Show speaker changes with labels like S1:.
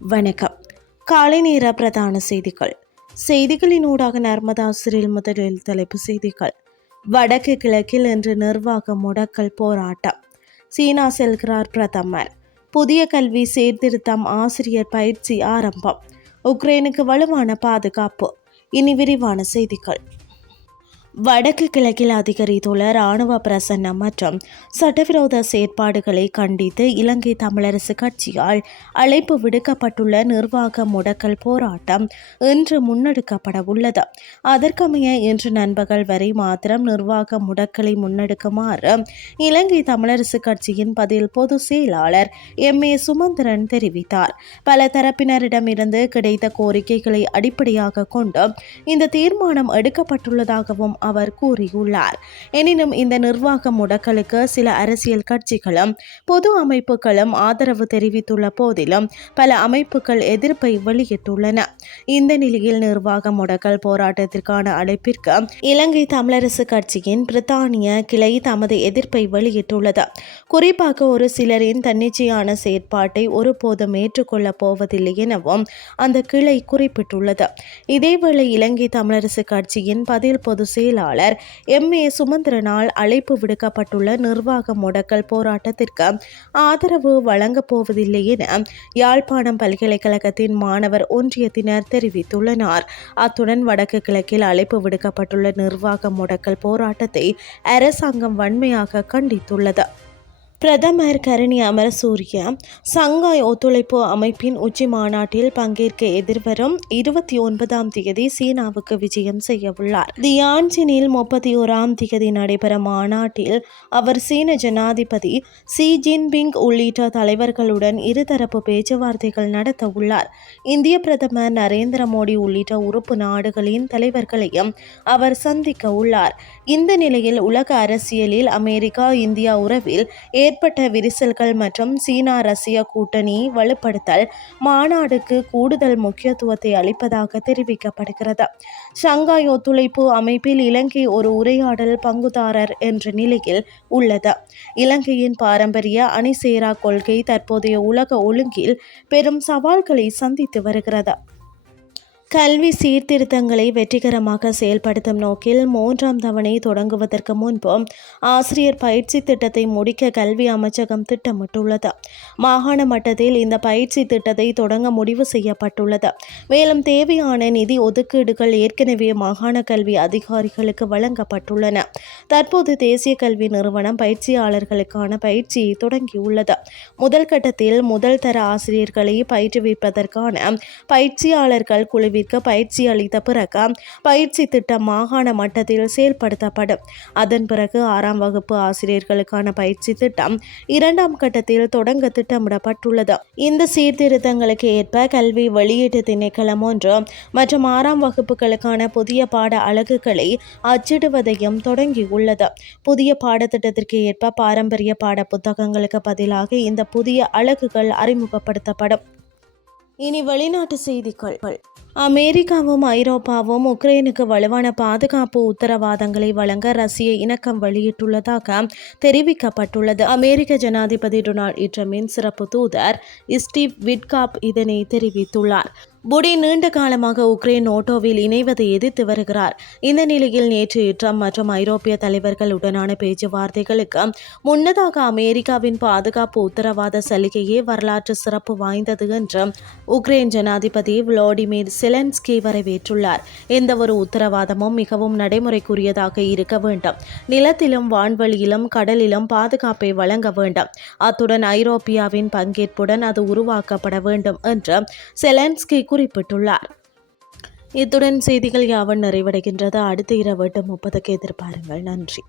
S1: வணக்கம். காலை நேர பிரதான செய்திகள். செய்திகளினூடாக நர்மதா சிறில் முதலில் தலைப்பு செய்திகள். வடக்கு கிழக்கில் இன்று நிர்வாக முடக்கல் போராட்டம். சீனா செல்கிறார் பிரதமர். புதிய கல்வி சீர்திருத்தம் ஆசிரியர் பயிற்சி ஆரம்பம். உக்ரைனுக்கு வலுவான பாதுகாப்பு. இனி விரிவான செய்திகள். வடக்கு கிழக்கில் அதிகரித்துள்ள இராணுவ பிரசன்னம் மற்றும் சட்டவிரோத செயற்பாடுகளை கண்டித்து இலங்கை தமிழரசு கட்சியால் அழைப்பு விடுக்கப்பட்டுள்ள நிர்வாக முடக்கல் போராட்டம் இன்று முன்னெடுக்கப்பட உள்ளது. அதற்கமைய இன்று நண்பகல் வரை மாத்திரம் நிர்வாக முடக்கலை முன்னெடுக்குமாறு இலங்கை தமிழரசு கட்சியின் பதில் பொதுச் செயலாளர் எம். ஏ. சுமந்திரன் தெரிவித்தார். பல தரப்பினரிடமிருந்து கிடைத்த கோரிக்கைகளை அடிப்படையாக கொண்டு இந்த தீர்மானம் எடுக்கப்பட்டுள்ளதாகவும் அவர் கூறியுள்ளார். எனினும் இந்த நிர்வாக முடக்கலுக்கு சில அரசியல் கட்சிகளும் பொது அமைப்புகளும் ஆதரவு தெரிவித்துள்ள போதிலும் பல அமைப்புகள் எதிர்ப்பை வெளியிட்டுள்ளன. இந்த நிலையில் நிர்வாக முடக்கல் போராட்டத்திற்கான அழைப்பிற்கு இலங்கை தமிழரசு கட்சியின் பிரித்தானிய கிளை தமது எதிர்ப்பை வெளியிட்டுள்ளது. குறிப்பாக ஒரு சிலரின் தன்னிச்சையான செயற்பாட்டை ஒருபோதும் ஏற்றுக்கொள்ளப் போவதில்லை எனவும் அந்த கிளை குறிப்பிட்டுள்ளது. இதேவேளை இலங்கை தமிழரசு கட்சியின் பதில் பொதுச் செயலாளர் எம் ஏ சுமந்திரனால் அழைப்பு விடுக்கப்பட்டுள்ள நிர்வாக முடக்கல் போராட்டத்திற்கு ஆதரவு வழங்கப் போவதில்லை என யாழ்ப்பாணம் பல்கலைக்கழகத்தின் மாணவர் ஒன்றியத்தினர் தெரிவித்துள்ளனர். அத்துடன் வடக்கு கிழக்கில் அழைப்பு விடுக்கப்பட்டுள்ள நிர்வாக முடக்கல் போராட்டத்தை அரசாங்கம் வன்மையாக கண்டித்துள்ளது. பிரதமர் கரணி அமரசூரிய சங்காய் ஒத்துழைப்பு அமைப்பின் உச்சி மாநாட்டில் பங்கேற்க எதிர்வரும் இருபத்தி ஒன்பதாம் தேதி சீனாவுக்கு விஜயம் செய்யவுள்ளார். தியான்சினில் முப்பத்தி ஓராம் தேதி நடைபெறும் மாநாட்டில் அவர் சீன ஜனாதிபதி சி ஜின்பிங் உள்ளிட்ட தலைவர்களுடன் இருதரப்பு பேச்சுவார்த்தைகள் நடத்த உள்ளார் இந்திய பிரதமர் நரேந்திர மோடி உள்ளிட்ட உறுப்பு நாடுகளின் தலைவர்களையும் அவர் சந்திக்க உள்ளார் இந்த நிலையில் உலக அரசியலில் அமெரிக்கா இந்தியா உறவில் ஏற்பட்ட விரிசல்கள் மற்றும் சீனா ரஷ்ய கூட்டணி வலுப்படுத்தல் மாநாடுக்கு கூடுதல் முக்கியத்துவத்தை அளிப்பதாக தெரிவிக்கப்படுகிறது. ஷங்காய் ஒத்துழைப்பு அமைப்பில் இலங்கை ஒரு உரையாடல் பங்குதாரர் என்ற நிலையில் உள்ளது. இலங்கையின் பாரம்பரிய அணிசேரா கொள்கை தற்போதைய உலக ஒழுங்கில் பெரும் சவால்களை சந்தித்து வருகிறது. கல்வி சீர்திருத்தங்களை வெற்றிகரமாக செயல்படுத்தும் நோக்கில் மூன்றாம் தவணை தொடங்குவதற்கு முன்பு ஆசிரியர் பயிற்சி திட்டத்தை முடிக்க கல்வி அமைச்சகம் திட்டமிட்டுள்ளது. மாகாண மட்டத்தில் இந்த பயிற்சி திட்டத்தை தொடங்க முடிவு செய்யப்பட்டுள்ளது. மேலும் தேவையான நிதி ஒதுக்கீடுகள் ஏற்கனவே மாகாண கல்வி அதிகாரிகளுக்கு வழங்கப்பட்டுள்ளன. தற்போது தேசிய கல்வி நிறுவனம் பயிற்சியாளர்களுக்கான பயிற்சியை தொடங்கியுள்ளது. முதல் கட்டத்தில் முதல் தர ஆசிரியர்களை பயிற்றுவிப்பதற்கான பயிற்சியாளர்கள் குழுவிற்கு பயிற்சி அளித்த பிறகு பயிற்சி திட்டம் மாகாண மட்டத்தில் செயல்படுத்தப்படும். அதன் பிறகு ஆறாம் வகுப்பு ஆசிரியர்களுக்கான பயிற்சி திட்டம் இரண்டாம் கட்டத்தில் தொடங்க திட்டமிடப்பட்டுள்ளது. இந்த சீர்திருத்தங்களுக்கு ஏற்ப கல்வி வெளியீட்டு திணைக்களம் ஒன்று மற்றும் ஆறாம் வகுப்புகளுக்கான புதிய பாட அலகுகளை அச்சிடுவதையும் தொடங்கியுள்ளது. புதிய பாடத்திட்டத்திற்கு ஏற்ப பாரம்பரிய பாட புத்தகங்களுக்கு பதிலாக இந்த புதிய அலகுகள் அறிமுகப்படுத்தப்படும். இனி வெளிநாட்டு செய்திகள். அமெரிக்காவும் ஐரோப்பாவும் உக்ரைனுக்கு வலுவான பாதுகாப்பு உத்தரவாதங்களை வழங்க ரஷ்ய இணக்கம் வெளியிட்டுள்ளதாக தெரிவிக்கப்பட்டுள்ளது. அமெரிக்க ஜனாதிபதி டொனால்ட் ட்ரம்பின் சிறப்பு தூதர் ஸ்டீவ் விட்காப் இதனை தெரிவித்துள்ளார். புடி நீண்ட காலமாக உக்ரைன் நோட்டோவில் இணைவதை எதிர்த்து வருகிறார். இந்த நிலையில் நேற்று ட்ரம்ப் மற்றும் ஐரோப்பிய தலைவர்களுடனான பேச்சுவார்த்தைகளுக்கு முன்னதாக அமெரிக்காவின் பாதுகாப்பு உத்தரவாத சலுகையே வரலாற்று சிறப்பு வாய்ந்தது என்று உக்ரைன் ஜனாதிபதி விளாடிமிர் செலன்ஸ்கி வரவேற்றுள்ளார். எந்த ஒரு உத்தரவாதமும் மிகவும் நடைமுறைக்குரியதாக இருக்க வேண்டும். நிலத்திலும் வான்வெளியிலும் கடலிலும் பாதுகாப்பை வழங்க வேண்டும். அத்துடன் ஐரோப்பியாவின் பங்கேற்புடன் அது உருவாக்கப்பட வேண்டும் என்று செலன்ஸ்கி குறிப்பிட்டுள்ளார். இத்துடன் செய்திகள் யாவன் நிறைவடைகின்றது. அடுத்த இரவு எட்டு முப்பதுக்கு எதிர்பாருங்கள். நன்றி.